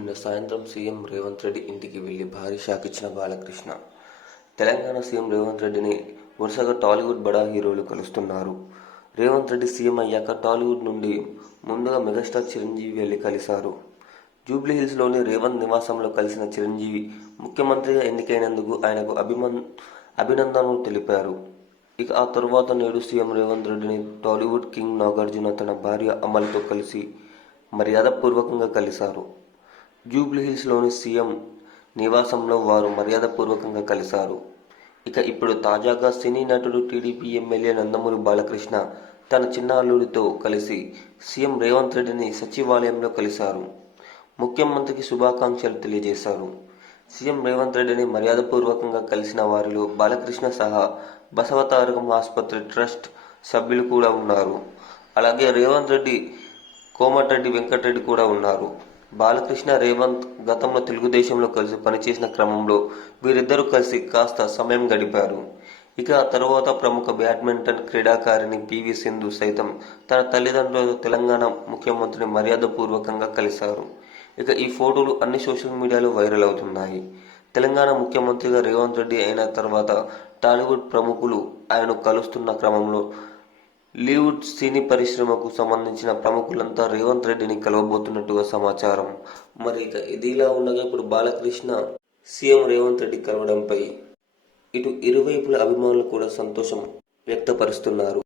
నిన్న సాయంత్రం సీఎం రేవంత్ రెడ్డి ఇంటికి వెళ్ళి భారీ షాక్ ఇచ్చిన బాలకృష్ణ. తెలంగాణ సీఎం రేవంత్ రెడ్డిని వరుసగా టాలీవుడ్ బడా హీరోలు కలుస్తున్నారు. రేవంత్ రెడ్డి సీఎం అయ్యాక టాలీవుడ్ నుండి ముందుగా మెగాస్టార్ చిరంజీవి వెళ్ళి కలిశారు. జూబ్లీ హిల్స్లోని రేవంత్ నివాసంలో కలిసిన చిరంజీవి ముఖ్యమంత్రిగా ఎన్నికైనందుకు ఆయనకు అభిమన్ అభినందనలు తెలిపారు. ఇక ఆ తరువాత నేడు సీఎం రేవంత్ రెడ్డిని టాలీవుడ్ కింగ్ నాగార్జున తన భార్య అమల్తో కలిసి మర్యాదపూర్వకంగా కలిశారు. జూబ్లీహిల్స్లోని సీఎం నివాసంలో వారు మర్యాదపూర్వకంగా కలిశారు. ఇక ఇప్పుడు తాజాగా సినీ నటుడు టీడీపీ ఎమ్మెల్యే నందమూరి బాలకృష్ణ తన చిన్న అల్లుడితో కలిసి సీఎం రేవంత్ రెడ్డిని సచివాలయంలో కలిశారు. ముఖ్యమంత్రికి శుభాకాంక్షలు తెలియజేశారు. సీఎం రేవంత్ రెడ్డిని మర్యాదపూర్వకంగా కలిసిన వారిలో బాలకృష్ణ సహా బసవతారకం ఆసుపత్రి ట్రస్ట్ సభ్యులు కూడా ఉన్నారు. అలాగే రేవంత్ రెడ్డి కోమటిరెడ్డి వెంకటరెడ్డి కూడా ఉన్నారు. బాలకృష్ణ రేవంత్ గతంలో తెలుగుదేశంలో కలిసి పనిచేసిన క్రమంలో వీరిద్దరూ కలిసి కాస్త సమయం గడిపారు. ఇక ఆ తరువాత ప్రముఖ బ్యాడ్మింటన్ క్రీడాకారిణి పివి సింధు సైతం తన తల్లిదండ్రులతో తెలంగాణ ముఖ్యమంత్రిని మర్యాదపూర్వకంగా కలిశారు. ఇక ఈ ఫోటోలు అన్ని సోషల్ మీడియాలో వైరల్ అవుతున్నాయి. తెలంగాణ ముఖ్యమంత్రిగా రేవంత్ రెడ్డి అయిన తర్వాత టాలీవుడ్ ప్రముఖులు ఆయనను కలుస్తున్న క్రమంలో లీవుడ్ సినీ పరిశ్రమకు సంబంధించిన ప్రముఖులంతా రేవంత్ రెడ్డిని కలవబోతున్నట్టుగా సమాచారం. మరి ఇది ఇలా ఉండగా ఇప్పుడు బాలకృష్ణ సీఎం రేవంత్ రెడ్డి కలవడంపై ఇటు ఇరువైపుల అభిమానులు కూడా సంతోషం వ్యక్తపరుస్తున్నారు.